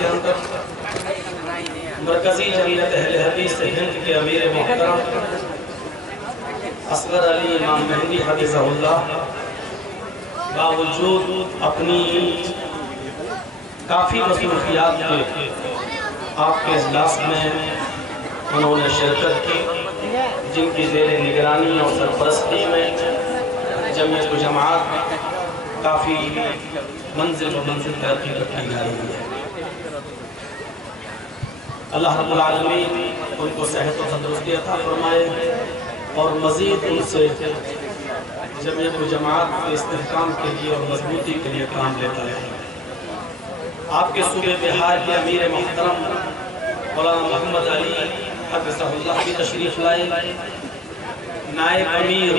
के अंदर मरकजी जमीयत अहले हदीस हिंद के अमीर मोहतरम असगर अली इमाम मेहदी हफिज़हुल्लाह बावजूद अपनी काफ़ी मसरूफियात के आपके इजलास में उन्होंने शिरकत की, जिनकी ज़ेर निगरानी और सरपरस्ती में जमीयत जमात काफ़ी मंजिल व मंजिल तरक्की करती जा रही है। अल्लाह रब्बुल आलमीन उनको सेहत और तंदुरुस्ती अता फरमाए और मज़ीद उनसे जमीयत जमात के इस्तेहकाम के लिए और मजबूती के लिए काम लेता है। आपके सूबे बिहार के अमीर मोहतरम मौलाना मोहम्मद अली हफिज़हुल्लाह की तशरीफ़ लाए, नायब अमीर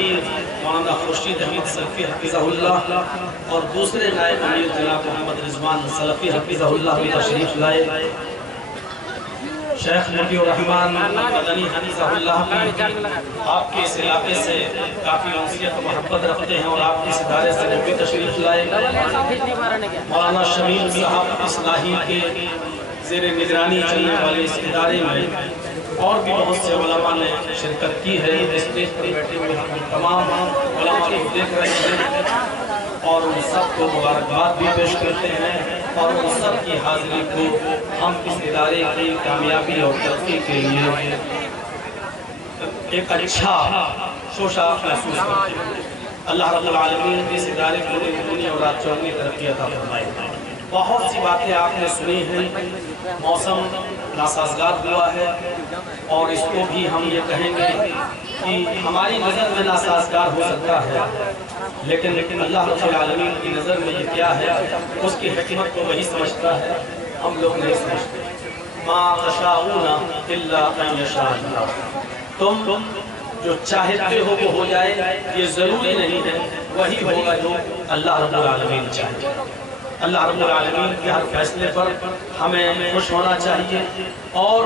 मौलाना खुर्शीद अहमद सलफ़ी हफिज़हुल्लाह और दूसरे नायब अमीर जनाब मोहम्मद रिजवान सलफ़ी हफिज़हुल्लाह भी तशरीफ़ लाए। शेख मुतीउर रहमान मदनी हफिज़हुल्लाह भी आपके इस इलाके से काफ़ी अंसियत और मोहब्बत रखते हैं और आपके इस इदारे से भी तशरीफ़ लाए। मौलाना शमील साहब इस्लाही के ज़ेर निगरानी चलने वाले इस इदारे में और भी बहुत से उलमा ने शिरकत की है। स्टेज पर बैठे हुए हम तमाम उलमा को देख रहे हैं और उन सबको मुबारकबाद भी पेश करते हैं और उन सब की हाजिरी को हम इस इदारे की कामयाबी और तरक्की के लिए एक अच्छा शोशा महसूस करते हैं। अल्लाह रब्बुल आलमीन इस इदारे को दुनिया और रात चौगनी तरक्की अता फरमाए। बहुत सी बातें आपने सुनी हैं, मौसम नासाजगार हुआ है और इसको भी हम ये कहेंगे कि हमारी नज़र में नासाजगार हो सकता है, लेकिन अल्लाह रब्बुल आलमीन की नज़र में ये क्या है, उसकी हिकमत को वही समझता है, हम लोग नहीं समझते। मा तशाऊना इल्ला अन यशा अल्लाह, तुम जो चाहते हो वो हो जाए, ये ज़रूरी नहीं है वही होगा जो अल्लाह रब्बुल आलमीन चाहे। अल्लाह रब्बुल आलमीन के हर फैसले पर हमें खुश होना चाहिए और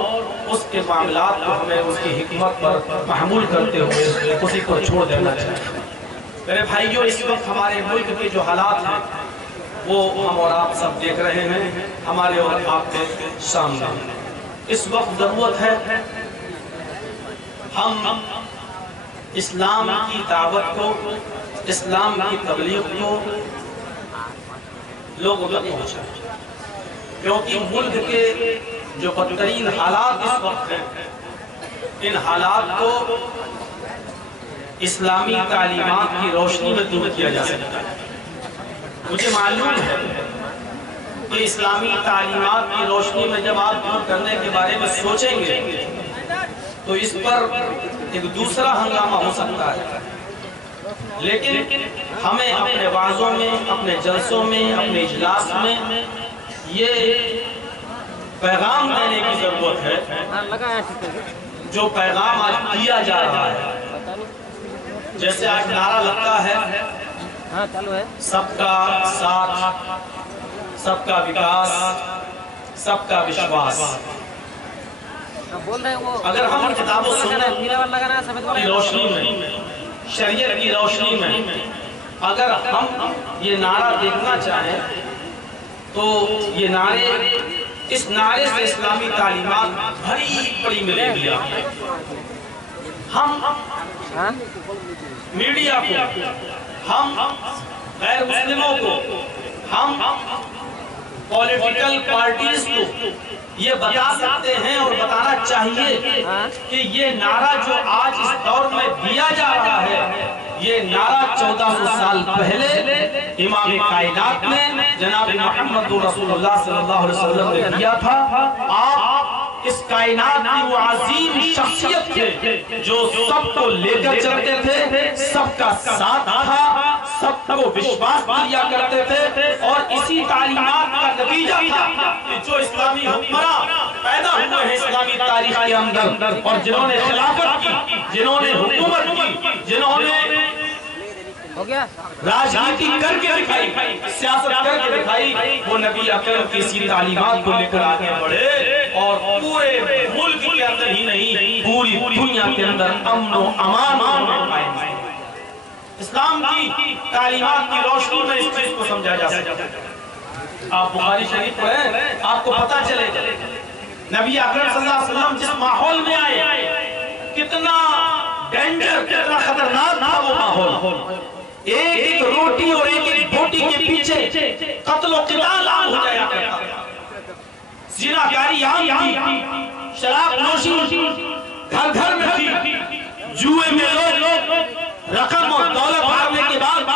उसके मामलात को हमें उसकी हिकमत पर महमूल करते हुए उसी को छोड़ देना चाहिए। मेरे भाइयों, इस वक्त हमारे मुल्क के जो हालात हैं वो हम और आप सब देख रहे हैं, हमारे और आपके सामने। इस वक्त ज़रूरत है हम इस्लाम की दावत को, इस्लाम की तबलीग को लोगों तक पहुँचाएं, क्योंकि मुल्क के जो बदतरीन हालात इस वक्त हैं, इन हालात को इस्लामी तालीमात की रोशनी में दूर किया जा सकता है। मुझे मालूम है कि इस्लामी तालीमात की रोशनी में जब आप दूर करने के बारे में सोचेंगे तो इस पर एक दूसरा हंगामा हो सकता है, लेकिन हमें अपने वाज़ों में, अपने जलसों में, अपने इजलास में ये पैगाम देने की ज़रूरत है जो पैगाम आज दिया जा रहा है। जैसे आज नारा लगता है सबका साथ, सबका विकास, सबका विश्वास। अगर हम किताबों की रोशनी में, शरीयत की रोशनी में अगर हम ये नारा देखना चाहें तो ये नारे, इस नारे से इस्लामी तालीमात भरी पड़ी मिलेगी। हम मीडिया को, हम गैर मुस्लिमों को, हम पॉलिटिकल पार्टीज को ये बता सकते हैं और बताना चाहिए कि ये नारा जो आज इस दौर में दिया जा रहा है, ये नारा 1400 साल पहले इमाम कायनात ने जनाब मोहम्मद रसूलुल्लाह सल्लल्लाहु अलैहि वसल्लम ने दिया था। आप इस कायनात की वो अजीम शख्सियत थे जो सबको लेकर चलते थे, सबका साथ था, सबको विश्वास दिया करते थे और इसी तालीमात का नतीजा था कि जो इस्लामी हुक्मरान पैदा हुए हैं इस्लामी तारीख के अंदर और जिन्होंने खिलाफत की, जिन्होंने हुकूमत की, जिन्होंने राजनीति करके दिखाई, सियासत करके दिखाई, वो नबी अकरम की इसी तालीमात को लेकर आगे बढ़े और पूरे मुल्क के अंदर ही नहीं, पूरी दुनिया के अंदर अमन और अमान कायम। इस्लाम की तालीमात की रोशनी में इस चीज को समझा जा सकता है। आप बुखारी शरीफ पढ़ें, आपको पता चले नबी अकरम सल्लल्लाहु अलैहि वसल्लम जिस माहौल में आए, कितना डेंजर, कितना खतरनाक था वो माहौल। एक एक रोटी और एक एक बोटी के पीछे कत्ल और क़िताल आम हो जाया करता था। ज़िनाकारी आम थी, शराब नोशी घर घर में थी, जुए में लोग रकम और दौलत हारने के बाद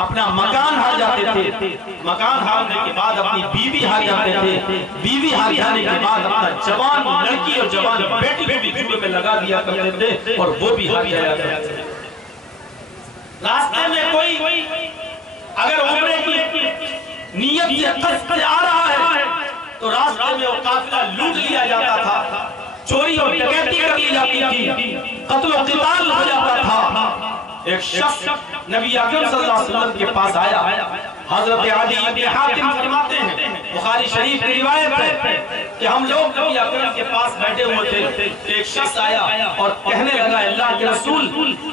अपना मकान हार जाते थे, मकान हारने के बाद अपनी बीवी हार जाते थे, बीवी हार जाने के बाद अपना जवान लड़की और जवान बेटी को भी जुए में लगा दिया करते थे और वो भी हार जाया करते थे। रास्ते में कोई अगर उम्रे की नियत से कस्द आ रहा है तो रास्ते में वो काफिला लूट लिया जाता था, चोरी और डकैती कर ली जाती थी, कत्ल और क़िताल हो जाता था। एक शख्स नबी अकरम सल्लल्लाहु अलैहि वसल्लम के पास आया। हजरत अदी इब्न हातिम फरमाते हैं, बुखारी शरीफ की रिवायत है कि हम लोग नबी अकरम के पास बैठे हुए थे, एक शख्स आया और कहने लगा, अल्लाह के रसूल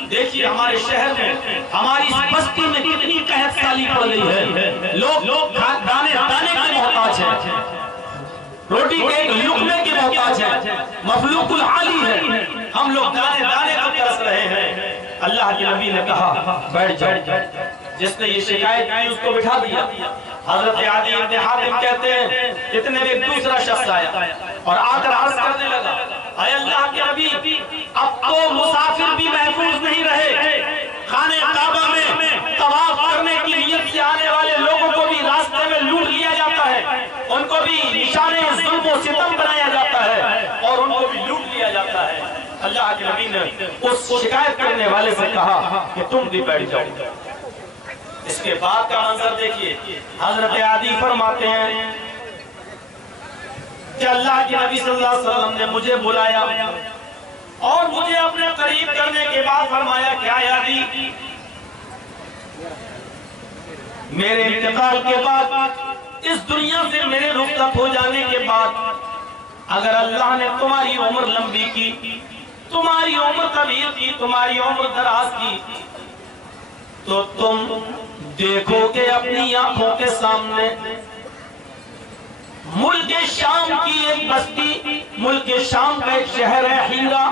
देखिए हमारे शहर में, हमारी इस बस्ती में कितनी कहत साली पड़ गई है, लोग दाने दाने के मोहताज हैं, रोटी के लुकमे के मोहताज है, मफलूकुल आली है, हम लोग दाने दाने को तरस रहे हैं। अल्लाह के नबी ने कहा बैठ जाओ। जिसने ये शिकायत की उसको बिठा दिया। हजरत आदी इब्न हातिम कहते हैं इतने में दूसरा शख्स आया और आकर अर्ज करने लगा, अय अल्लाह के नबी अब तो मुसाफिर भी महफूज नहीं रहे, खाने काबा में तवाफ करने की नियत से आने वाले लोगों को भी रास्ते में लूट लिया जाता है, उनको भी निशाने जुल्म और सितम बनाया जाता है और उनको भी लूट लिया जाता है। अल्लाह के नबी ने उस शिकायत करने वाले से कहा कि तुम भी बैठ जाओ। इसके बाद का मंजर देखिए, हजरत आदी फरमाते हैं कि अल्लाह के नबी सल्लल्लाहु अलैहि वसल्लम ने मुझे बुलाया और मुझे अपने करीब करने के बाद फरमाया, क्या आदी मेरे इंतकाल के बाद, इस दुनिया से मेरे रुखसत हो जाने के बाद अगर अल्लाह ने तुम्हारी उम्र लंबी की, तुम्हारी उम्र तवील की, तुम्हारी उम्र दराज की, तो तुम देखोगे अपनी आंखों के सामने मुल्क शाम की एक बस्ती, मुल्क शाम का एक शहर है हीरा,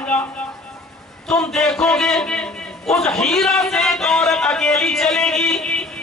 तुम देखोगे उस हीरा से एक औरत अकेली चलेगी,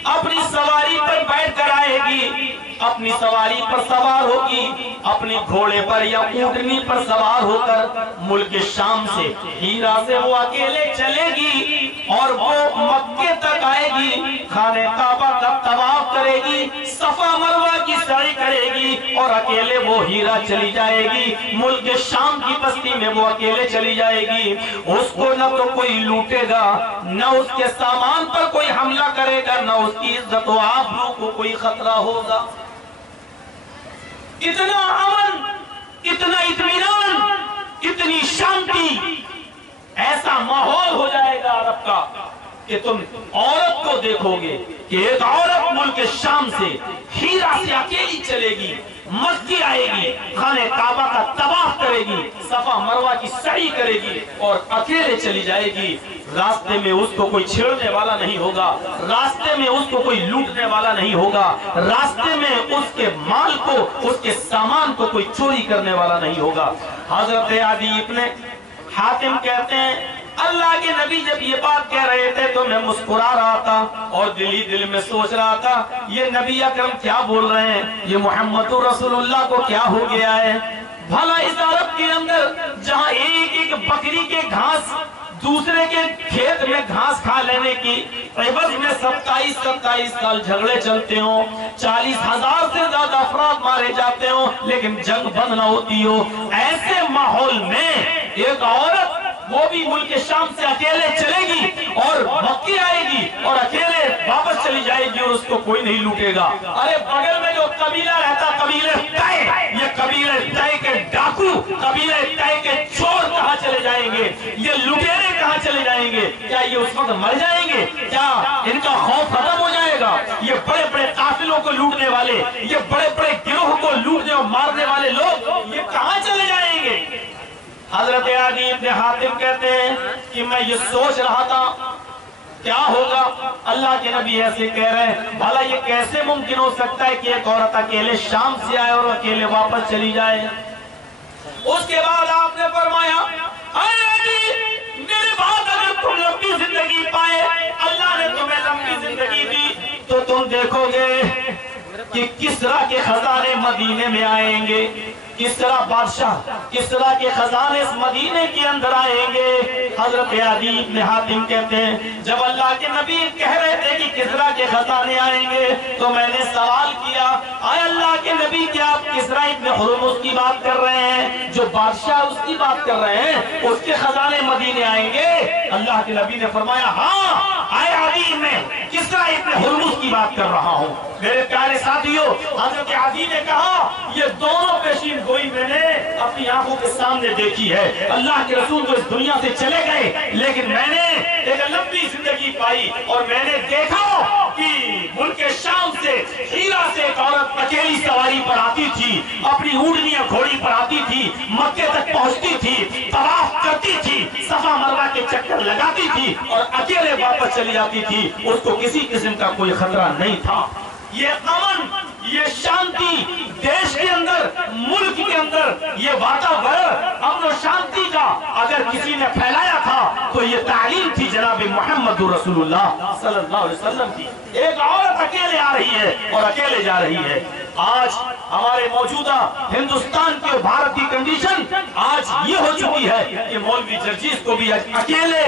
अपनी सवारी पर बैठ कर आएगी, अपनी सवारी पर सवार होगी, अपने घोड़े पर या ऊँटनी पर सवार होकर मुल्क शाम से, हीरा से वो अकेले चलेगी और वो मक्के तक आएगी, खाने काबा का तवाफ करेगी, सफा मरवा की सई करेगी और अकेले वो हीरा चली जाएगी, मुल्क शाम की बस्ती में वो अकेले चली जाएगी। उसको न तो कोई लूटेगा, न उसके सामान पर कोई हमला करेगा, न उसकी इज्जत व आबरू को कोई खतरा होगा। इतना अमन, इतना इत्मीनान, इतनी शांति, ऐसा माहौल हो जाएगा अरब का कि तुम औरत को देखोगे कि एक औरत मुल्क शाम से हीरा से अकेली चलेगी, मस्ती आएगी, खाने काबा का तवाफ करेगी, सफा मरवा की सई करेगी और अकेले चली जाएगी। रास्ते में उसको कोई छेड़ने वाला नहीं होगा, रास्ते में उसको कोई लूटने वाला नहीं होगा, रास्ते में उसके माल को, उसके सामान को कोई चोरी करने वाला नहीं होगा। हजरत आदी इब्न हातिम कहते हैं अल्लाह के नबी जब ये बात कह रहे थे तो मैं मुस्कुरा रहा था और दिल ही दिल में सोच रहा था ये नबी अकरम क्या बोल रहे हैं, ये मोहम्मद रसूलुल्लाह को क्या हो गया है। भला इस अरब के अंदर जहाँ एक एक बकरी के घास दूसरे के खेत में घास खा लेने की एवज में 27 साल झगड़े चलते हो, 40,000 से ज्यादा अफराद मारे जाते हो, लेकिन जंग बंद न होती हो, ऐसे माहौल में एक औरत वो भी मुल्क शाम से अकेले चलेगी और मक्के आएगी और अकेले वापस चली जाएगी और उसको कोई नहीं लूटेगा। अरे बगल में जो कबीला रहता, कबीले तय, ये कबीले तय के डाकू, कबीले तय के चोर कहाँ चले जाएंगे, ये लुटेरे कहाँ चले जाएंगे? क्या ये उस वक्त मर जाएंगे? क्या इनका खौफ खत्म हो जाएगा? ये बड़े बड़े काफिलों को लूटने वाले, ये बड़े बड़े गिरोह को लूटने और मारने वाले लोग ये कहाँ चले जाएंगे? हजरत आदी इब्न हातिम कहते हैं कि मैं ये सोच रहा था क्या होगा। अल्लाह के नबी ऐसे कह रहे हैं, भला ये कैसे मुमकिन हो सकता है कि एक औरत अकेले शाम से आए और अकेले वापस चली जाए। उसके बाद आपने फरमाया, मेरे बाद अगर तुम लंबी जिंदगी पाए, अल्लाह ने तुम्हें लंबी जिंदगी दी, तो तुम देखोगे कि किसरा के खजाने मदीने में आएंगे, किसरा बादशाह, किसरा के खजाने इस मदीने के अंदर आएंगे। हजरत अदी इब्न हातिम कहते हैं, जब अल्लाह के नबी कह रहे थे कि किसरा के खजाने आएंगे, तो मैंने सवाल किया, आए अल्लाह के नबी, क्या आप किसरा इब्न हुरमुज की बात कर रहे हैं? जो बादशाह उसकी बात कर रहे हैं, उसके खजाने मदीने आएंगे? अल्लाह के नबी ने फरमाया, हाँ, आए अदी, मैं किसरा इब्न हुरमुज की बात कर रहा हूँ। मेरे प्यारे साथियों, हजरत अदी ने कहा, ये दोनों पेशीन गोई मैंने अपनी आंखों के सामने देखी है। अल्लाह के रसूल तो इस दुनिया से चले गए, लेकिन मैंने एक लंबी जिंदगी पाई और मैंने देखा कि मुल्क शाम से, हीरा से एक औरत अकेली सवारी पर आती थी, अपनी ऊँटनियां घोड़ी पर आती थी, मक्के तक पहुंचती थी, तवाफ करती थी, सफा मरवा के चक्कर लगाती थी और अकेले वापस चली जाती थी। उसको किसी किस्म का कोई खतरा नहीं था। ये अमन, ये शांति देश के अंदर, मुल्क के अंदर, ये वातावरण अमन और शांति का अगर किसी ने फैलाया था तो ये तालीम थी जनाब मोहम्मद रसूलुल्लाह सल्लल्लाहु अलैहि वसल्लम की। एक औरत अकेले आ रही है और अकेले जा रही है। आज हमारे मौजूदा हिंदुस्तान की और भारत की कंडीशन आज ये हो चुकी है कि मौलवी जर्जीस को भी अकेले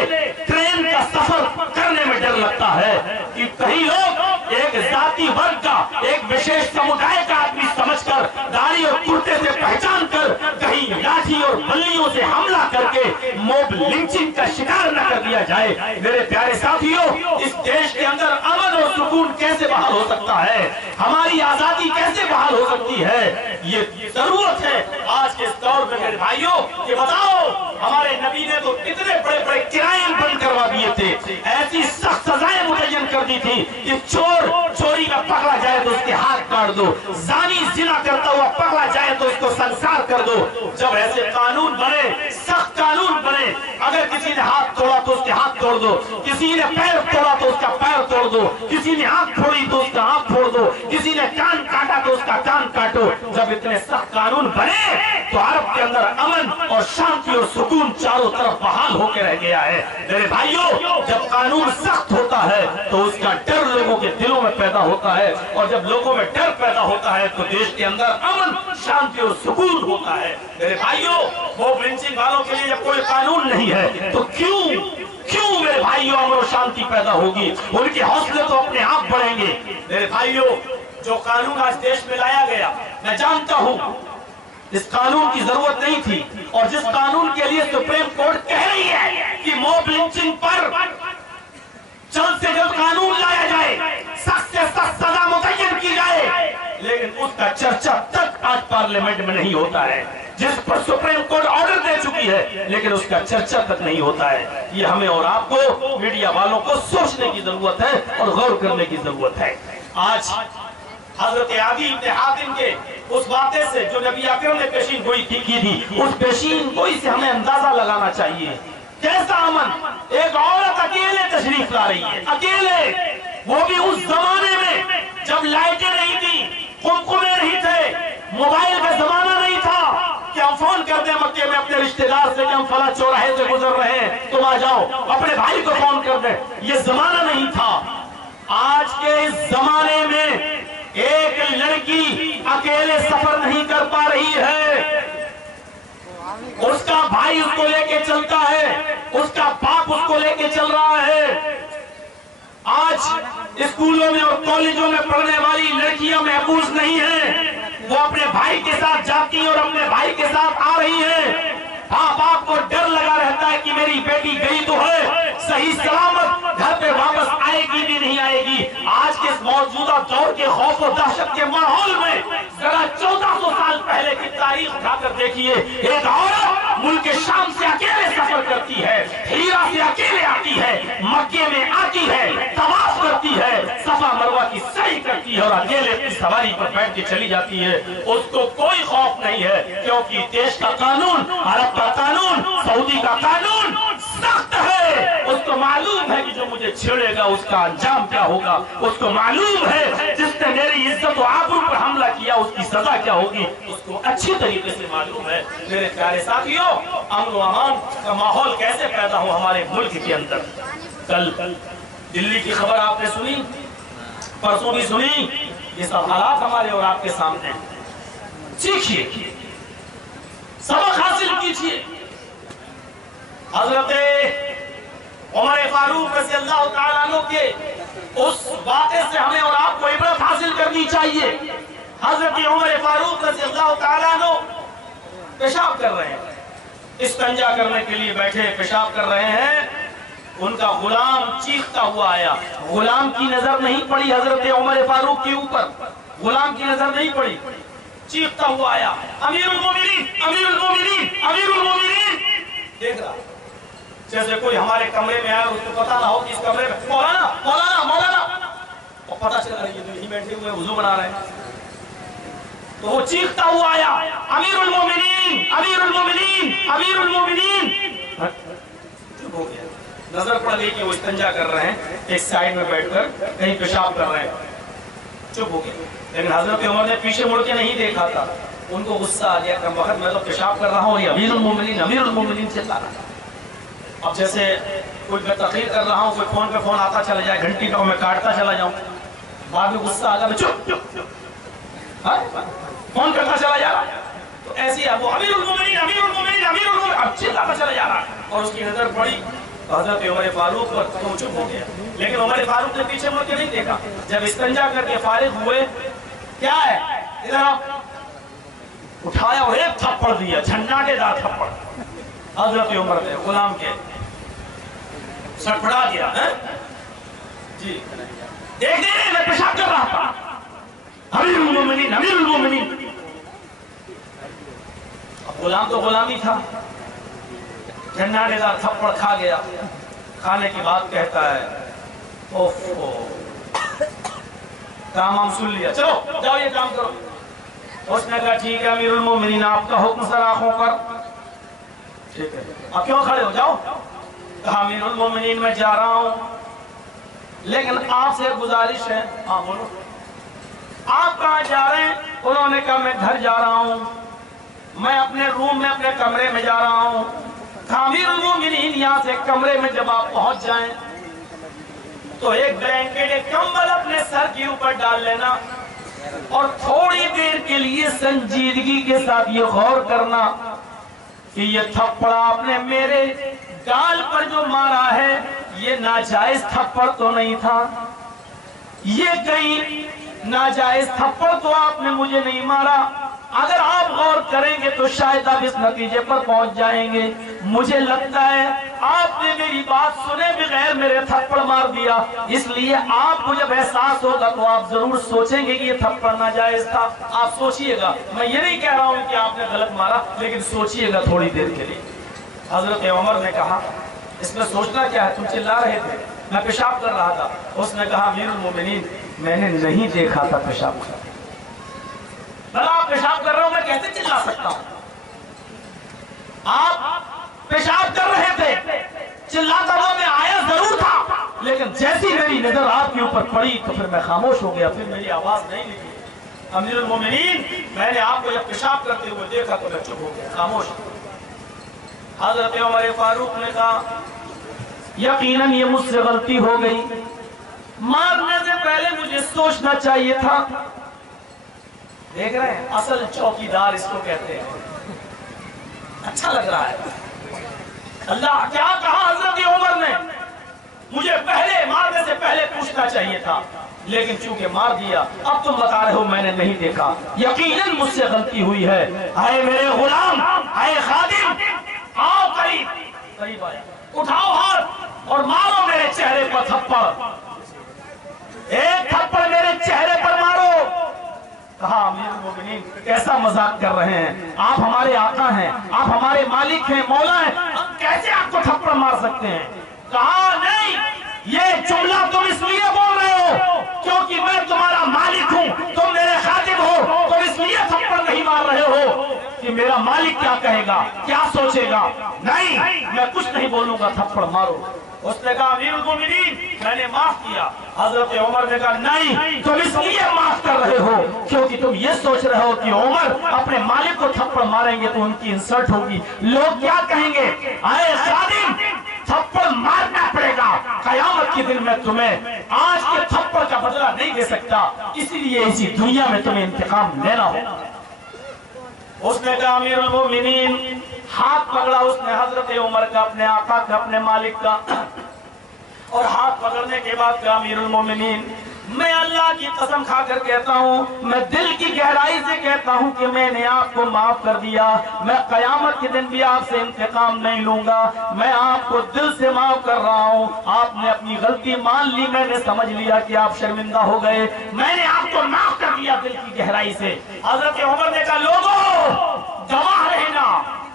ट्रेन का सफर करने में डर लगता है कि कहीं लोग एक जाति वर्ग का, एक विशेष समुदाय का आदमी समझकर दाढ़ी और कुर्ते से पहचान कर कहीं लाठी और बल्लियों से हमला करके मॉब लिंचिंग का शिकार न कर दिया जाए। मेरे प्यारे साथियों, इस देश के अंदर अमन और सुकून कैसे बहाल हो सकता है, हमारी आजादी कैसे बहाल हो सकती है, ये जरूरत है आज के इस दौर में। मेरे भाइयों, ये बताओ, हमारे नबी ने तो इतने बड़े बड़े किराए बंद करवा दिए थे, ऐसी सख्त सजाएं मुतय्यन कर दी थी कि चोर चोरी का पकड़ा जाए तो उसके हाथ काट दो, जानी जिना करता हुआ पकड़ा जाए तो उसको संसार कर दो। जब ऐसे कानून बने, सख्त कानून बने, अगर किसी ने हाथ तोड़ा तो उसके हाथ तोड़ दो, किसी ने पैर तोड़ा तो उसका पैर तोड़ दो, किसी ने आंख फोड़ी तो उसका आंख फोड़ दो, किसी ने कान काटा तो उसका कान काटो। जब इतने सख्त कानून बने तो अरब के अंदर अमन और शांति और सुकून चारों तरफ बहाल होकर रह गया है। मेरे भाइयों, जब कानून सख्त होता है तो उसका डर लोगों के दिलों में पैदा होता है, और जब लोगों में डर पैदा होता है तो देश के अंदर अमन, शांति और सुकून होता है। मेरे भाइयों, वो लिंचिंग वालों के लिए जब कोई कानून नहीं है तो क्यों मेरे भाइयों अमन और शांति पैदा होगी? उनके हौसले तो अपने आप बढ़ेंगे। मेरे भाइयों, जो कानून आज देश में लाया गया, मैं जानता हूं इस कानून की जरूरत नहीं थी, और जिस कानून के लिए सुप्रीम कोर्ट कह रही है कि मॉब लिंचिंग पर जल्द से जल्द कानून लाया जाए, सख्त से सख्त सजा मुतय्यन की जाए, लेकिन उसका चर्चा तक आज पार्लियामेंट में नहीं होता है। जिस पर सुप्रीम कोर्ट ऑर्डर दे चुकी है, लेकिन उसका चर्चा तक नहीं होता है। ये हमें और आपको, मीडिया वालों को सोचने की जरूरत है और गौर करने की जरूरत है। आज हजरत अदी इब्न हातिम के उस वाक़े से जो नबी अकरम ने पेशीन गोई की थी, उस पेशीन गोई से हमें अंदाजा लगाना चाहिए कैसा अमन। एक औरत अकेले तशरीफ ला रही है, अकेले, वो भी उस जमाने में जब लाइटें नहीं थी, कुमकुमे नहीं थे, मोबाइल का जमाना नहीं था कि हम फोन कर दें मक्के में अपने रिश्तेदार से कि हम फला चौराहे से गुजर रहे हैं, तुम आ जाओ, अपने भाई को फोन कर दें, ये जमाना नहीं था। आज के इस जमाने में एक लड़की अकेले सफर नहीं कर पा रही है, उसका भाई उसको लेके चलता है, उसका बाप उसको लेके चल रहा है। आज स्कूलों में और कॉलेजों में पढ़ने वाली लड़कियां महफूज नहीं हैं, वो अपने भाई के साथ जाती हैं और अपने भाई के साथ आ रही हैं। हाँ, बाप को डर लगा रहता है कि मेरी बेटी गई तो है, सही सलामत घर पे वापस आएगी भी नहीं आएगी। आज के मौजूदा दौर के खौफ और दहशत के माहौल में जरा 1400 साल पहले की तारीख उठाकर देखिए। एक औरत मुल्क शाम से अकेले सफर करती है, हीरा से अकेले आती है, मक्के में आती है, तवाफ करती है, सफा मरवा की सही करती है और अकेले अपनी सवारी पर बैठ के चली जाती है। उसको कोई खौफ नहीं है, क्योंकि देश का कानून, अरब का कानून, सऊदी का कानून सख्त है। उस उसको मालूम है कि जो मुझे छेड़ेगा उसका अंजाम क्या होगा, उसको मालूम है जिसने मेरी इज्जत और आबरू पर हमला किया उसकी सजा क्या होगी, उसको अच्छी तरीके से मालूम है। मेरे प्यारे साथियों, अमन और अमान का माहौल कैसे पैदा हो हमारे मुल्क के अंदर। कल दिल्ली की खबर आपने सुनी, परसों भी सुनी, ये सब हालात हमारे और आपके सामने। सीखिए, सबक हासिल कीजिए। हजरत उमर फारूक रज़ियल्लाहु ताला अन्हु के उस वाक़े से हमें और आपको इबरत हासिल करनी चाहिए। हजरत उमर फारूक रज़ियल्लाहु ताला अन्हु पेशाब कर रहे हैं, इस्तिंजा करने के लिए बैठे पेशाब कर रहे हैं। उनका गुलाम चीखता हुआ आया। गुलाम की नजर नहीं पड़ी हजरत उमर फारूक के ऊपर, गुलाम की नजर नहीं पड़ी, चीखता हुआ आया, अमीरुल मोमिनीन, अमीरुल मोमिनीन, अमीरुल मोमिनीन। देख रहा जैसे कोई हमारे कमरे में आया, उसको पता ना हो कि इस कमरे में मौलाना मौलाना मौलाना, और पता चल रहा है ये तो यहीं बैठे हुए वुजू बना रहे हैं। तो वो चीखता हुआ आया, अमीरुल मोमिनीन, अमीरुल मोमिनीन, अमीरुल मोमिनीन। चुप हो गया। नजर पड़ गई कि वो इस्तिंजा कर रहे हैं, एक साइड में बैठकर कहीं पेशाब कर रहे हैं। चुप हो गए। लेकिन हजरत उमर ने पीछे मुड़ के नहीं देखा था। उनको गुस्सा आ गया, कम वक्त मैं तो पेशाब कर रहा हूँ, ये अमीरुल मोमिनीन, अमीरुल मोमिनीन चिल्ला रहा। अब जैसे कोई मैं तकरीर कर रहा हूँ, कोई फोन पे फोन आता चला जाए, घंटी का मैं काटता चला जाऊँ, बाद में गुस्सा आ गया, चुप चुप फोन करता चला जा रहा। तो ऐसे ही वो अमीरुल मोमिनीन, अमीरुल मोमिनीन, अमीरुल मोमिनीन, अब चिल्लाता चला जा रहा। और उसकी नजर पड़ी हजरत उमर फारूक पर, तो चुप हो गया। लेकिन उमर फारूक ने पीछे मुड़ के नहीं देखा। जब इस्तिंजा करके फारिग हुए, क्या है इधर उठाया और एक थप्पड़ दिया, झन्नाटेदार थप्पड़। हजरत उमर ने गुलाम के सटपटा दिया है? जी देख दे, मैं पेशाब कर रहा था, अमीरुल मोमिनीन, अमीरुल मोमिनीन। अब गुलाम तो गुलाम ही था, झन्नाटेदार थप्पड़ खा गया। खाने की बात कहता है, ओफो काम हम सुन लिया, चलो जाओ ये काम करो। उसने कहा ठीक है अमीरुल मोमिनीन, आपका हुक्म सर आंखों पर। ठीक है, अब क्यों खड़े हो, जाओ। कहा अमीरुल मोमिनीन मैं जा रहा हूँ, लेकिन आपसे गुजारिश है। हाँ बोलो, आप कहाँ जा रहे हैं? उन्होंने कहा मैं घर जा रहा हूँ, मैं अपने रूम में अपने कमरे में जा रहा हूँ। अमीरुल मोमिनीन यहाँ से कमरे में जब आप पहुंच जाएं तो एक ब्लैंकेट, एक कंबल अपने सर के ऊपर डाल लेना और थोड़ी देर के लिए संजीदगी के साथ ये गौर करना कि ये थप्पड़ आपने मेरे गाल पर जो मारा है ये नाजायज थप्पड़ तो नहीं था, ये कहीं नाजायज थप्पड़ तो आपने मुझे नहीं मारा। अगर आप गौर करेंगे तो शायद आप इस नतीजे पर पहुंच जाएंगे। मुझे लगता है आपने मेरी बात सुने बगैर मेरे थप्पड़ मार दिया, इसलिए आपको जब एहसास होगा तो आप जरूर सोचेंगे कि ये थप्पड़ नाजायज था। आप सोचिएगा, मैं ये नहीं कह रहा हूं कि आपने गलत मारा, लेकिन सोचिएगा थोड़ी देर के लिए। हजरत उमर ने कहा इसमें सोचना क्या है, तुम चिल्ला रहे थे, मैं पेशाब कर रहा था। उसने कहा अमीरुल मोमिनीन मैंने नहीं देखा था पेशाब कर, भला आप पेशाब कर रहे हो, मैं कैसे चिल्ला सकता हूं? आप पेशाब कर रहे थे, चिल्लाता हुआ मैं आया जरूर था, लेकिन जैसी मेरी नजर आपके ऊपर पड़ी तो फिर मैं खामोश हो गया, फिर मेरी आवाज नहीं निकली। अमीरुल मोमिनीन मैंने आपको जब पेशाब करते हुए देखा तो मैं चुप हो गया, खामोश। हजरत उमर फारूक ने कहा यकीनन ये मुझसे गलती हो गई, मारने से पहले मुझे सोचना चाहिए था। देख रहे हैं, असल चौकीदार इसको कहते हैं। अच्छा लग रहा है। अल्लाह क्या कहा हजरत उमर ने, मुझे पहले मारने से पहले पूछना चाहिए था, लेकिन चूंकि मार दिया, अब तुम बता रहे हो मैंने नहीं देखा, यकीनन मुझसे गलती हुई है। आए मेरे गुलाम, आए खादिम, आओ करीब, करीब आया, उठाओ हाथ और मारो मेरे चेहरे पर थप्पड़, एक थप्पड़ मेरे चेहरे पर मारो। कहा अमीरुल मोमिनीन कैसा मजाक कर रहे हैं, आप हमारे आका हैं, आप हमारे मालिक हैं, मौला हैं, हम कैसे आपको थप्पड़ मार सकते हैं? कहा नहीं, ये जुमला तुम इसलिए बोल रहे हो क्योंकि मैं तुम्हारा मालिक हूं, तुम मेरे खादिम हो, तो इसलिए थप्पड़ नहीं मार रहे हो कि मेरा मालिक क्या कहेगा, क्या सोचेगा। नहीं, मैं कुछ नहीं बोलूंगा, थप्पड़ मारो। उसने कहा अमीरुल मोमिनीन मैंने माफ किया। हजरत उमर ने कहा नहीं, तुम इसलिए माफ कर रहे हो क्योंकि तुम ये सोच रहे हो कि उमर अपने मालिक को थप्पड़ मारेंगे तो उनकी इंसल्ट होगी, लोग क्या कहेंगे। आए खादिम, थप्पड़ मारना पड़ेगा, कयामत के दिन में तुम्हें आज के थप्पड़ का बदला नहीं दे सकता, इसलिए इसी दुनिया में तुम्हें इंतकाम लेना होगा। उसने कहा अमीरुल मोमिनीन, हाथ पकड़ा उसने हजरत उमर का, अपने आका का, अपने मालिक का, और हाथ पकड़ने के बाद कहा अमीरुल मोमिनीन मैं अल्लाह की कसम खाकर कहता हूँ, मैं दिल की गहराई से कहता हूँ कि मैंने आपको माफ कर दिया, मैं कयामत के दिन भी आपसे इंतकाम नहीं लूंगा, मैं आपको दिल से माफ कर रहा हूँ। आपने अपनी गलती मान ली, मैंने समझ लिया कि आप शर्मिंदा हो गए, मैंने आपको माफ कर दिया दिल की गहराई से। हजरत उमर ने कहा लोगों गवाह रहना,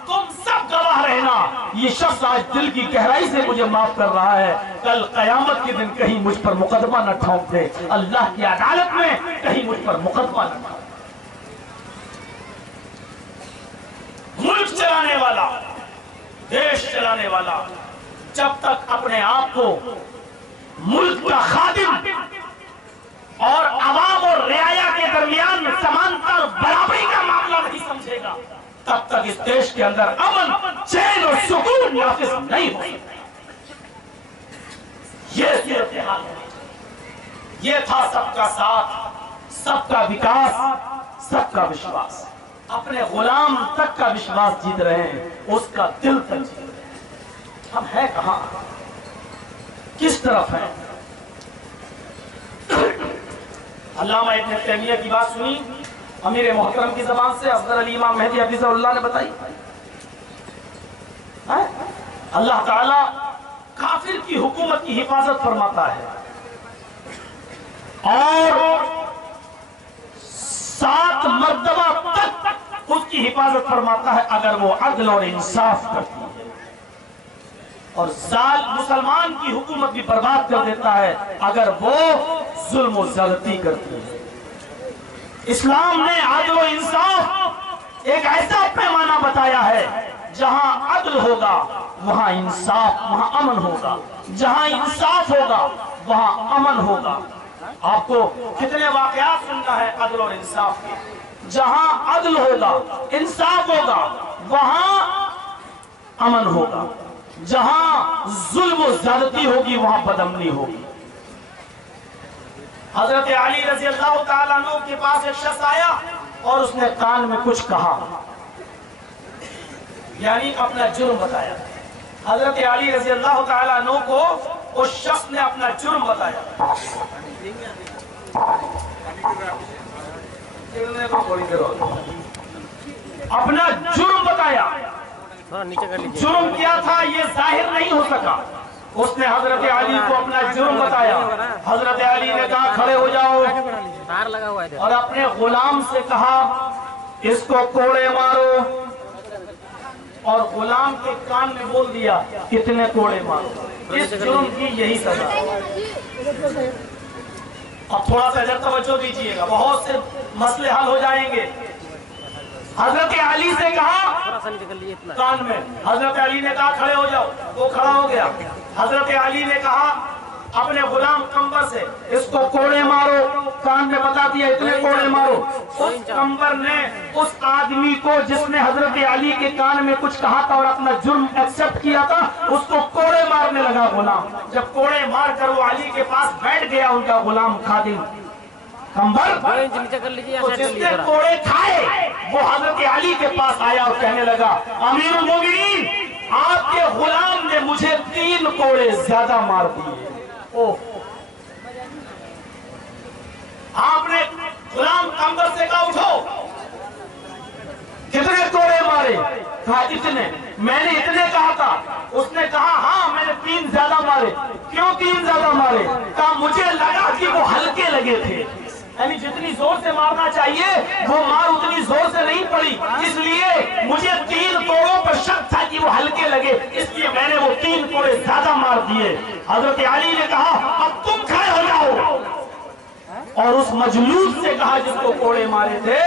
तुम सब गवाह रहना, ये शख्स आज दिल की गहराई से मुझे माफ कर रहा है, कल कयामत के दिन कहीं मुझ पर मुकदमा न ठोक दे, अल्लाह की अदालत में कहीं मुझ पर मुकदमा न ठोक। मुल्क चलाने वाला, देश चलाने वाला जब तक अपने आप को मुल्क का खादिम और अवाम और रियाया के दरमियान समानता और बराबरी का मामला नहीं समझेगा, तब तक इस देश के अंदर अमन, चैन और सुकून नाफिज नहीं हो सकता। ये सूरत हाल है। ये था सबका साथ, सबका विकास, सबका विश्वास। अपने गुलाम तक का विश्वास जीत रहे हैं, उसका दिल तक जीत रहे हैं। हम है कहां, किस तरफ है। अल्लामा इब्न तैमिया की बात सुनी अमीर मोहतरम की जबान से, अफजल अली इमाम मेहदी हफिज़हुल्लाह ने बताई। अल्लाह ताला काफिर की हुकूमत की हिफाजत फरमाता है और 7 मर्तबा तक उसकी हिफाजत फरमाता है अगर वो अदल और इंसाफ करती है, और जाल मुसलमान की हुकूमत भी बर्बाद कर देता है अगर वो जुल्म और ज्यादती करती है। इस्लाम ने अदल और इंसाफ एक ऐसा पैमाना बताया है, जहां अदल होगा वहां इंसाफ, वहां अमन होगा, जहां इंसाफ होगा वहां अमन होगा। आपको कितने वाकयात सुनना है अदल और इंसाफ के। जहां अदल होगा, इंसाफ होगा, वहां अमन होगा, जहां जुल्म और ज्यादती होगी वहां बदअमनी होगी। हजरत अली रज़ी अल्लाह ताला अन्हु के पास एक शख्स आया और उसने कान में कुछ कहा, यानी अपना जुर्म बताया। हजरत अली रज़ी अल्लाह ताला अन्हु को उस शख्स ने अपना जुर्म बताया। अपना जुर्म बताया। जुर्म क्या था ये जाहिर नहीं हो सका। उसने हजरत अली को अपना जुर्म बताया। हजरत अली ने कहा खड़े हो जाओ, और अपने गुलाम से कहा इसको कोड़े मारो, और गुलाम के कान में बोल दिया कितने कोड़े मारो, इस जुर्म की यही सजा। अब थोड़ा सा इधर तवज्जो दीजिएगा, बहुत से मसले हल हो जाएंगे। हजरत अली से कहा कान में, हजरत अली ने कहा खड़े हो जाओ, वो खड़ा हो गया। हजरत अली ने कहा अपने गुलाम कंबर से इसको कोड़े मारो, कान में बता दिया इतने कोड़े मारो। उस कंबर ने उस आदमी को जिसने हजरत अली के कान में कुछ कहा था और अपना जुर्म एक्सेप्ट किया था, उसको कोड़े मारने लगा गुलाम। जब कोड़े मार कर वो अली के पास बैठ गया उनका गुलाम खादिम कंबर, तो जिसने कोड़े खाए वो हजरत अली के पास आया और कहने लगा अमीरुल मोमिनीन आपके गुलाम ने मुझे 3 कोड़े ज्यादा मार दिए। ओह, आपने गुलाम कंबर से कहा उठो, कितने कोड़े मारे? कहा इतने। मैंने इतने कहा था। उसने कहा हाँ मैंने 3 ज्यादा मारे। क्यों 3 ज्यादा मारे? कहा मुझे लगा कि वो हल्के लगे थे, यानी जितनी जोर से मारना चाहिए वो मार उतनी जोर से नहीं पड़ी, इसलिए मुझे 3 कोड़ों पर शक था कि वो हल्के लगे, इसलिए मैंने वो 3 कोड़े ज्यादा मार दिए। हजरत अली ने कहा अब तुम खड़े हो जाओ, और उस मजलूस से कहा जिसको कोड़े मारे थे,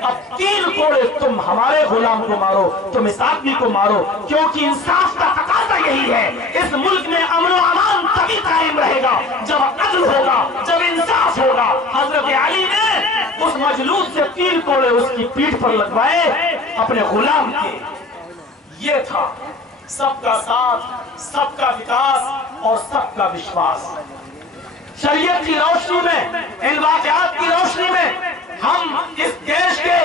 अब 3 कोड़े तुम हमारे गुलाम को मारो, तुम इस आदमी को मारो, क्योंकि इंसाफ का तकाजा यही है। इस मुल्क में अमन और अमान तभी कायम रहेगा जब अदल होगा, जब इंसाफ होगा। हजरत अली ने उस मजलूस से 3 कोड़े उसकी पीठ पर लगवाए अपने गुलाम के। ये था सबका साथ, सबका विकास और सबका विश्वास। शरीयत की रोशनी में, इन वाक़यात की रोशनी में हम इस देश के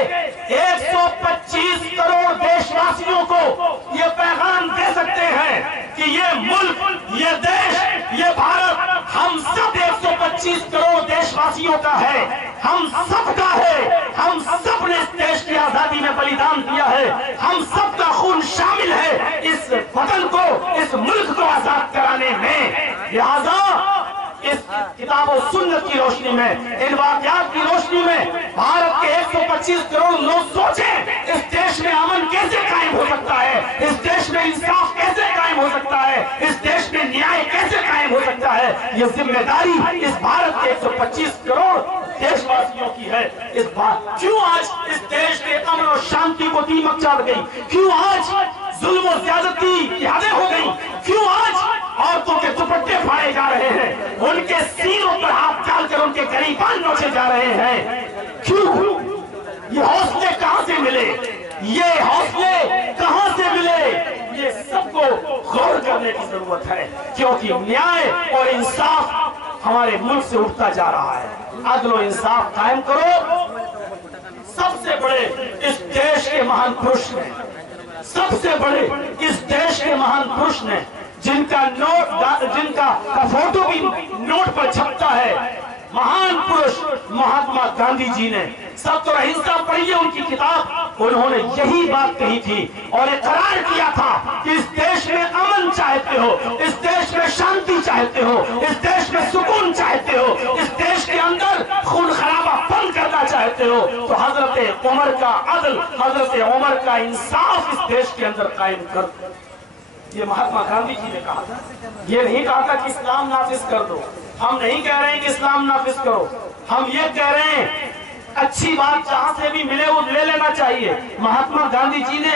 125 करोड़ देशवासियों को ये पैगाम दे सकते हैं कि ये मुल्क, ये देश, ये भारत हम सब 125 करोड़ देशवासियों का है, हम सब का है। हम सब ने इस देश की आजादी में बलिदान दिया है, हम सब का खून शामिल है इस वतन को, इस मुल्क को आजाद कराने में। लिहाजा इस किताब और सुन्नत की रोशनी में, इन वाक़यात की रोशनी में भारत के 125 करोड़ लोग सोचें, इस देश में अमन कैसे कायम हो सकता है, इस देश में इंसाफ कैसे कायम हो सकता है, इस देश में न्याय कैसे कायम हो सकता है। ये जिम्मेदारी इस भारत के 125 करोड़ देशवासियों की है। इस बात क्यों आज इस देश के अमन और शांति को दीमक चढ़ गई, क्यों आज जुल्म और ज्यादती की हदें हो गई, क्यों आज औरतों के दुपट्टे फाड़े जा रहे हैं, उनके सीनों पर हाथ डालकर उनके गरीबान नोचे जा रहे हैं, क्यों? ये हौसले कहां से मिले, ये हौसले कहां से मिले? ये सबको गौर करने की जरूरत है, क्योंकि न्याय और इंसाफ हमारे मुल्क से उठता जा रहा है। अदल और इंसाफ कायम करो। सबसे बड़े इस देश के महान पुरुष ने, सबसे बड़े इस देश के महान पुरुष ने, जिनका फोटो भी नोट पर छपता है, महान पुरुष महात्मा गांधी जी ने सत्य और अहिंसा पढ़ी है उनकी किताब। उन्होंने यही बात कही थी और इकरार किया था कि इस देश में अमन चाहते हो, इस देश में शांति चाहते हो, इस देश में सुकून चाहते हो, इस देश के अंदर खून खराबा बंद करना चाहते हो, तो हजरत उमर का अदल, हजरत उमर का इंसाफ इस देश के अंदर कायम कर। ये महात्मा गांधी जी ने कहा था। ये नहीं कहा था कि इस्लाम नाफिज कर दो। हम नहीं कह रहे हैं कि इस्लाम नाफिज करो, हम ये कह रहे हैं अच्छी बात जहां से भी मिले वो ले लेना चाहिए। महात्मा गांधी जी ने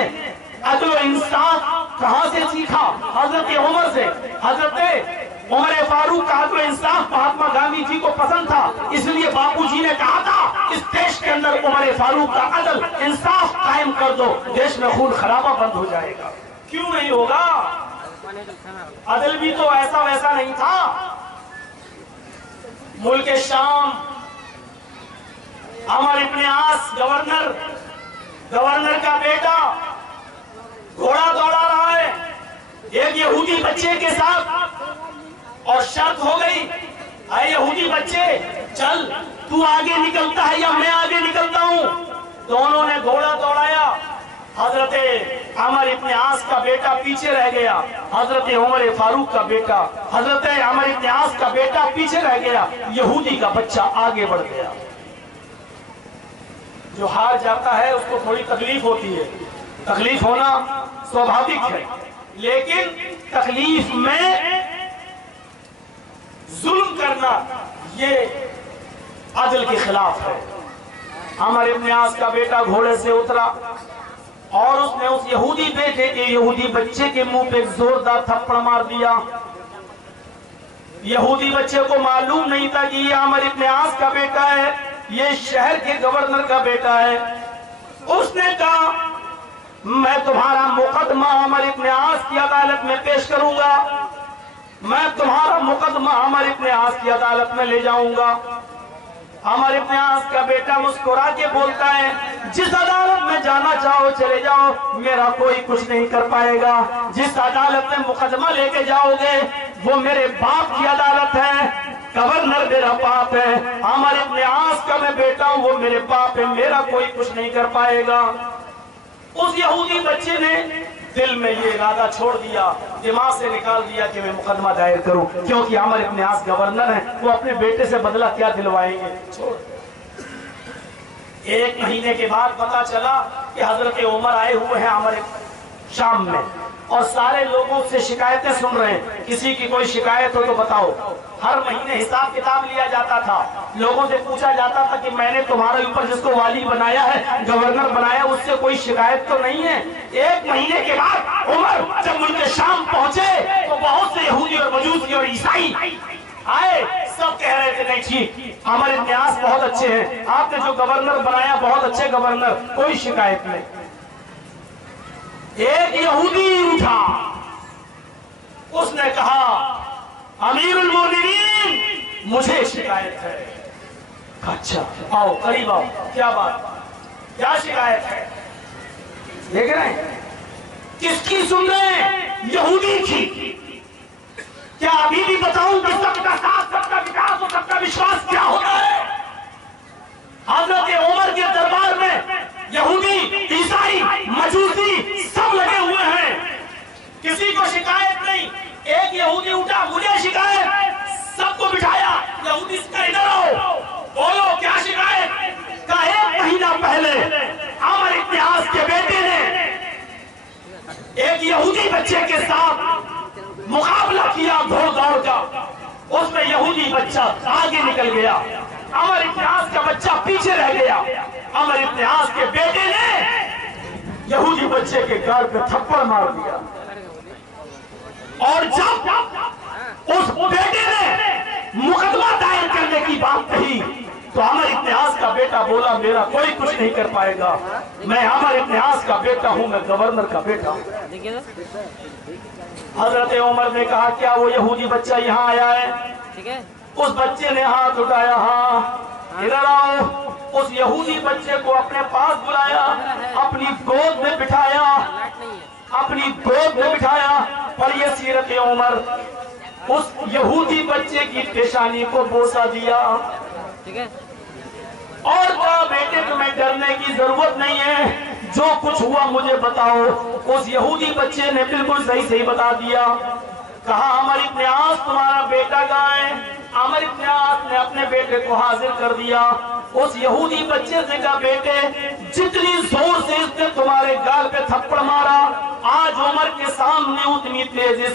अदल और इंसाफ कहां से सीखा? हजरत उमर से। हजरत उमर फारूक का अदल और इंसाफ महात्मा गांधी जी को पसंद था, इसलिए बापू जी ने कहा था इस देश के अंदर उमर फारूक का अदल इंसाफ कायम कर दो, देश में खून खराबा बंद हो जाएगा। क्यों नहीं होगा? अदल भी तो ऐसा वैसा नहीं था। मुल्क शाम अमर इब्न आस गवर्नर का बेटा घोड़ा दौड़ा रहा है एक यहूदी बच्चे के साथ, और शर्त हो गई, अरे यहूदी बच्चे चल, तू आगे निकलता है या मैं आगे निकलता हूं। दोनों ने घोड़ा दौड़ाया। हजरत अमर इब्न आस का बेटा पीछे रह गया, हजरत उमर फारूक का बेटा, हजरत अमर इब्न आस का बेटा पीछे रह गया, यहूदी का बच्चा आगे बढ़ गया। जो हार जाता है उसको थोड़ी तकलीफ होती है, तकलीफ होना स्वाभाविक है, लेकिन तकलीफ में जुल्म करना ये अदल के खिलाफ है। अमर इब्न आस का बेटा घोड़े से उतरा और उसने उस यहूदी बेटे के, यहूदी बच्चे के मुंह पे एक जोरदार थप्पड़ मार दिया। यहूदी बच्चे को मालूम नहीं था कि ये अमर इब्न आस का बेटा है, ये शहर के गवर्नर का बेटा है। उसने कहा मैं तुम्हारा मुकदमा अमर इब्न आस की अदालत में पेश करूंगा, मैं तुम्हारा मुकदमा अमर इब्न आस की अदालत में ले जाऊंगा। अमर इब्न आस का बेटा मुस्कुरा के बोलता है जिस अदालत में जाना चाहो चले जाओ, मेरा कोई कुछ नहीं कर पाएगा। जिस अदालत में मुकदमा लेके जाओगे वो मेरे बाप की अदालत है, गवर्नर मेरा बाप है। अमर इब्न आस का मैं बेटा हूं, वो मेरे बाप है, मेरा कोई कुछ नहीं कर पाएगा। उस यहूदी बच्चे ने दिल में ये इरादा छोड़ दिया, दिमाग से निकाल दिया कि मैं मुकदमा दायर करूं, क्योंकि अमर इब्न आस गवर्नर है, वो अपने बेटे से बदला क्या दिलवाएंगे। छोड़। 1 महीने के बाद पता चला कि हजरत उमर आए हुए हैं हमारे शाम में। और सारे लोगों से शिकायतें सुन रहे हैं। किसी की कोई शिकायत हो तो बताओ। हर महीने हिसाब किताब लिया जाता था, लोगों से पूछा जाता था कि मैंने तुम्हारे ऊपर जिसको वाली बनाया है, गवर्नर बनाया, उससे कोई शिकायत तो नहीं है। एक महीने के बाद उमर जब मुल्क शाम पहुंचे तो बहुत से यहूदी और मजूसी और ईसाई आए, सब कह रहे थे नहीं ठीक, हमारे इतिहास बहुत अच्छे हैं, आपने जो गवर्नर बनाया बहुत अच्छे गवर्नर, कोई शिकायत नहीं। एक यहूदी उठा, उसने कहा अमीरुल मोमिनीन मुझे शिकायत है। अच्छा आओ करीब आओ, क्या बात, क्या शिकायत है? देख रहे हैं किसकी सुन रहे हैं? यहूदी की। क्या अभी भी बताऊं कि सबका साथ, सबका विकास और सबका विश्वास क्या होता है? हजरत उमर के दरबार में यहूदी, ईसाई, मजूसी सब लगे हुए हैं, किसी को शिकायत नहीं। एक यहूदी उठा, मुझे शिकायत, सबको बिठाया, यहूदी से इधर आओ, बोलो क्या शिकायत? का एक महीना पहले हमारे इतिहास के बेटे ने एक यहूदी बच्चे के साथ मुकाबला किया घोड़दौड़ का, उसमें यहूदी बच्चा आगे निकल गया, अमर इतिहास का बच्चा पीछे रह गया। अमर इतिहास के बेटे ने यहूदी बच्चे के गाल पे थप्पड़ मार दिया, और जब उस बेटे ने मुकदमा दायर करने की बात कही तो अमर इतिहास का बेटा बोला मेरा कोई कुछ नहीं कर पाएगा, मैं अमर इतिहास का बेटा हूं, मैं गवर्नर का बेटा हूं। हजरत उमर ने कहा क्या वो यहूदी बच्चा यहाँ आया है? उस बच्चे ने हाथ उठाया, हाँ इधर आओ। उस यहूदी बच्चे को अपने पास बुलाया, अपनी गोद में बिठाया, अपनी गोद में बिठाया। पर ये सीरत उमर, उस यहूदी बच्चे की पेशानी को बोसा दिया और कहा बेटे तुम्हें डरने की जरूरत नहीं है, जो कुछ हुआ मुझे बताओ। उस यहूदी बच्चे ने बिल्कुल सही सही बता दिया। कहा अमर इतिहास तुम्हारा बेटा कहाँ है? अमर इतिहास ने अपने बेटे को हाजिर कर दिया। उस यहूदी बच्चे से कहा बेटे जितनी जोर से इसने तुम्हारे गाल पे थप्पड़ मारा, आज उमर के सामने उतनी तेज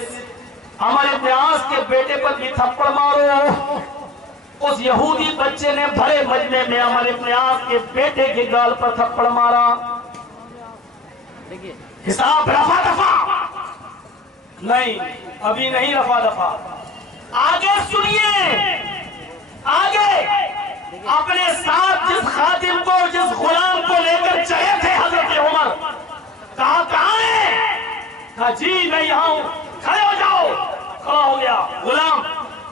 अमर इतिहास के बेटे पर भी थप्पड़ मारो। उस यहूदी बच्चे ने भरे मजमे में अमर इतिहास के बेटे के गाल पर थप्पड़ मारा। हिसाब रफा दफा नहीं, अभी नहीं रफा दफा, आगे सुनिए। आगे अपने साथ जिस खादिम को, जिस गुलाम को लेकर चले थे हजरत उमर, कहाँ है? कहा जी मैं यहाँ हूं, खड़े हो जाओ। खड़ा हो गया गुलाम,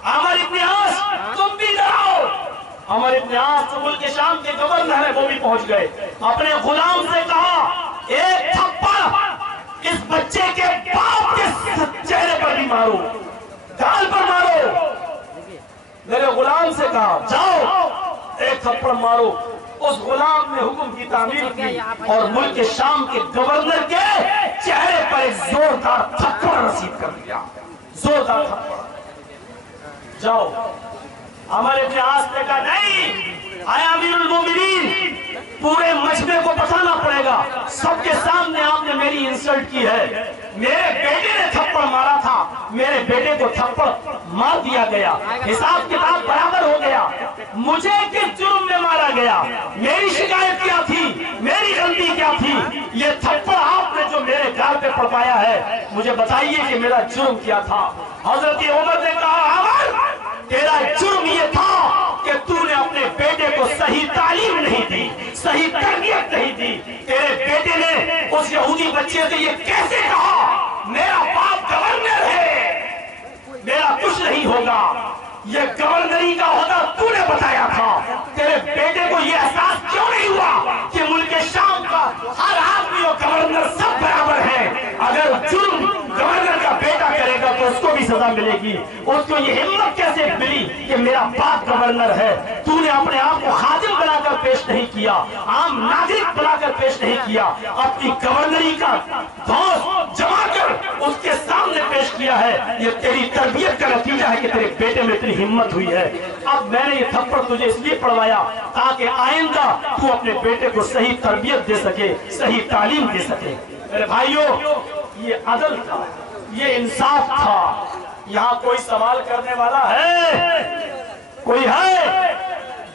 अमर इतिहास तुम भी इधर आओ। अमर इतिहास तो मुल्क शाम के गवर्नर है, वो भी पहुंच गए। अपने गुलाम से कहा एक थप्पड़ इस बच्चे के बाप के चेहरे पर भी मारो, गाल पर मारो। मेरे गुलाम से कहा जाओ एक थप्पड़ मारो। उस गुलाम ने हुक्म की तामीर की और मुल्क शाम के गवर्नर के चेहरे पर एक जोरदार थप्पड़ रसीद कर दिया, जोरदार थप्पड़। जाओ। हमारे इतिहास ने कहा नहीं, आया अमीरुल मोमिनीन, पूरे मजमे को बताना पड़ेगा, सबके सामने आपने मेरी इंसल्ट की है। मेरे बेटे ने थप्पड़ मारा था, मेरे बेटे को थप्पड़ मार दिया गया, हिसाब किताब बराबर हो गया। मुझे किस जुर्म में मारा गया? मेरी शिकायत क्या थी? मेरी गलती क्या थी? ये थप्पड़ आपने जो मेरे गाल पे पड़वाया है, मुझे बताइए कि मेरा जुर्म क्या था? हजरत उमर ने कहा अमर तेरा जुर्म ये था कि तूने अपने बेटे को सही तालीम नहीं दी, सही तरबियत नहीं दी। तेरे बेटे ने उस यहूदी बच्चे से ये कैसे कहा मेरा बाप गवर्नर है, मेरा कुछ नहीं होगा, ये गवर्नरी का होता तूने बताया था। तेरे बेटे को ये एहसास क्यों नहीं हुआ कि मुल्क शाम का हर आदमी और गवर्नर सब बराबर है? अगर जुर्म गवर्नर का बेटा करेगा तो उसको भी सजा मिलेगी। उसको ये हिम्मत कैसे मिली कि मेरा बाप गवर्नर है? तूने अपने आप को खादिम बनाकर पेश नहीं किया, आम नागरिक बनाकर पेश नहीं किया, अपनी गवर्नरी का धौंस जमाकर उसके सामने पेश किया है। ये तेरी तरबियत का नतीजा है कि तेरे बेटे में इतनी हिम्मत हुई है। अब मैंने ये थप्पड़ तुझे इसलिए पढ़वाया ताकि आइंदा तू अपने बेटे को सही तरबियत दे सके, सही तालीम दे सके। मेरे भाइयों, ये अदल था, ये इंसाफ था। यहाँ कोई सवाल करने वाला है? कोई है?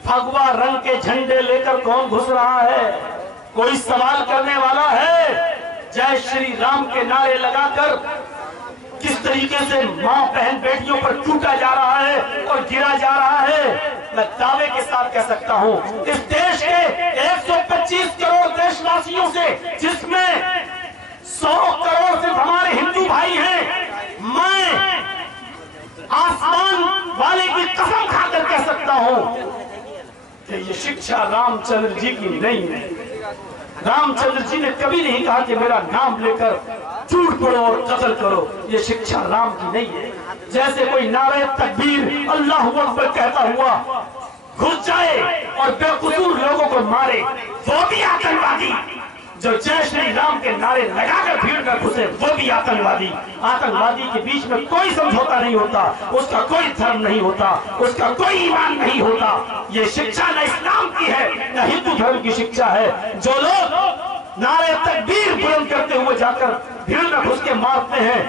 भगवा रंग के झंडे लेकर कौन घुस रहा है? कोई सवाल करने वाला है? जय श्री राम के नारे लगाकर किस तरीके से मां बहन बेटियों पर टूटा जा रहा है और गिरा जा रहा है। मैं दावे के साथ कह सकता हूं, इस देश के 125 करोड़ देशवासियों से, जिसमें 100 करोड़ सिर्फ हमारे हिंदू भाई हैं, मैं आसमान वाले की कसम खाकर कह सकता हूं कि ये शिक्षा रामचंद्र जी की नहीं है। रामचंद्र जी ने कभी नहीं कहा कि मेरा नाम लेकर झूठ पढ़ो और कत्ल करो। ये शिक्षा राम की नहीं है। जैसे कोई नारे तकबीर अल्लाहू अकबर कहता हुआ घुस जाए और बेकसूर लोगों को मारे, वो भी आतंकवादी। जो जय श्री राम के नारे लगाकर भीड़ में घुसे, वो भी आतंकवादी। आतंकवादी के बीच में कोई समझौता नहीं होता, उसका कोई धर्म नहीं होता, उसका कोई ईमान नहीं होता। ये शिक्षा न इस्लाम की है न हिंदू धर्म की शिक्षा है। जो लोग नारे तकबीर बुलंद करते हुए जाकर भीड़ में घुस के मारते हैं,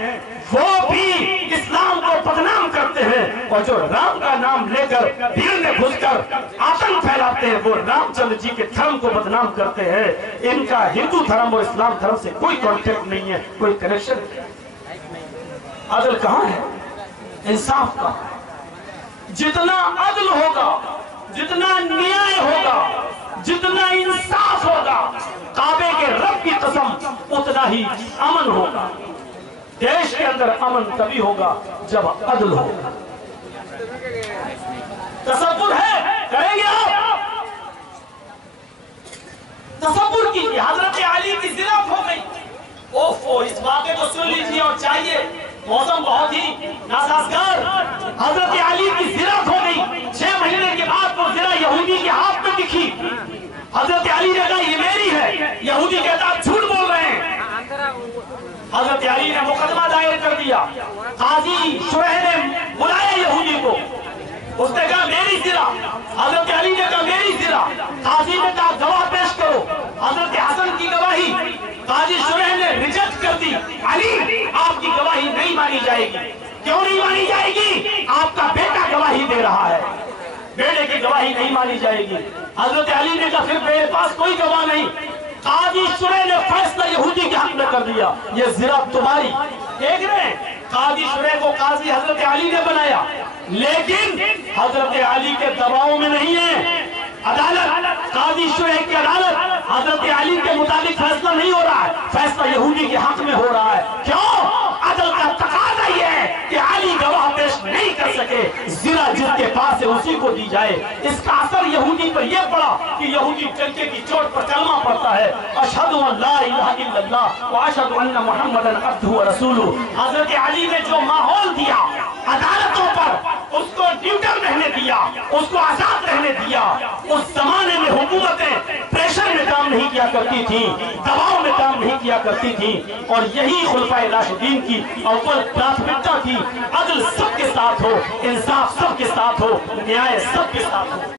वो भी इस्लाम को बदनाम करते हैं। और जो राम का नाम लेकर भीड़ में घुसकर आतंक फैलाते हैं, वो रामचंद्र जी के धर्म को बदनाम करते हैं। इनका हिंदू धर्म और इस्लाम धर्म से कोई कॉन्टेक्ट नहीं है, कोई कनेक्शन नहीं। अदल कहाँ है? इंसाफ का। जितना अदल होगा, जितना न्याय होगा, जितना इंसाफ होगा, काबे के रब की कसम उतना ही अमन होगा। देश के अंदर अमन तभी होगा जब अदल होगा। तसव्वुर है, करेंगे आप? तसव्वुर कीजिए, हजरत अली की जिराफ हो गई। ओफो, इस बातें को सुन लीजिए और चाहिए, मौसम बहुत ही नासाजगार। हजरत अली की जिराफ हो गई। 6 महीने के बाद वो जिरा यहूदी के हाथ में दिखी। हजरत अली ने कहा ये मेरी है। यहूदी कहता आप झूठ बोल रहे हैं। हजरत अली ने मुकदमा दायर कर दिया। काजी शुरैह ने बुलाया यहूदी को, उसने कहा मेरी जिरा। हजरत अली ने कहा मेरी जिरा। काजी ने कहा गवाह पेश करो। हजरत हसन की गवाही काजी शुरैह ने रिजेक्ट कर दी। अली आपकी गवाही नहीं मानी जाएगी। क्यों नहीं मानी जाएगी? आपका बेटा गवाही दे रहा है, बेटे की गवाही नहीं मानी जाएगी। हजरत अली ने कहा फिर मेरे पास कोई गवाह नहीं। काजी शुरैह ने फैसला यहूदी के हक में कर दिया, ये जिरा तुम्हारी। देख रहे हैं, काजी शुरैह को काजी हजरत अली ने बनाया, लेकिन हजरत अली के दबाव में नहीं है। अदालत, काजी शुरैह की अदालत हजरत अली के मुताबिक फैसला नहीं हो रहा है, फैसला यहूदी के हक में हो रहा है। क्यों? अदल का तकाजा ये है कि अली गवाह पेश नहीं कर सके, जिरा जिसके पास है उसी को दी जाए। इसका असर यहूदी पर यह पड़ा कि यहूदी डंके की चोट पर कलमा पड़ता है, अशहदु अल्ला इलाहा इल्लल्लाह व अशहदु अन्ना मुहम्मदन अब्दुहु व रसूलुहु। हजरत अली ने जो माहौल दिया अदालतों पर, उसको न्यूट्रल रहने दिया, उसको आजाद रहने दिया। उस जमाने में हुकूमतें प्रेशर में काम नहीं किया करती थी, दबाव में काम नहीं किया करती थी। और यही खुलफाए राशिदीन की अव्वल प्राथमिकता थी। अदल सबके साथ हो, इंसाफ सबके साथ हो, न्याय सबके साथ हो।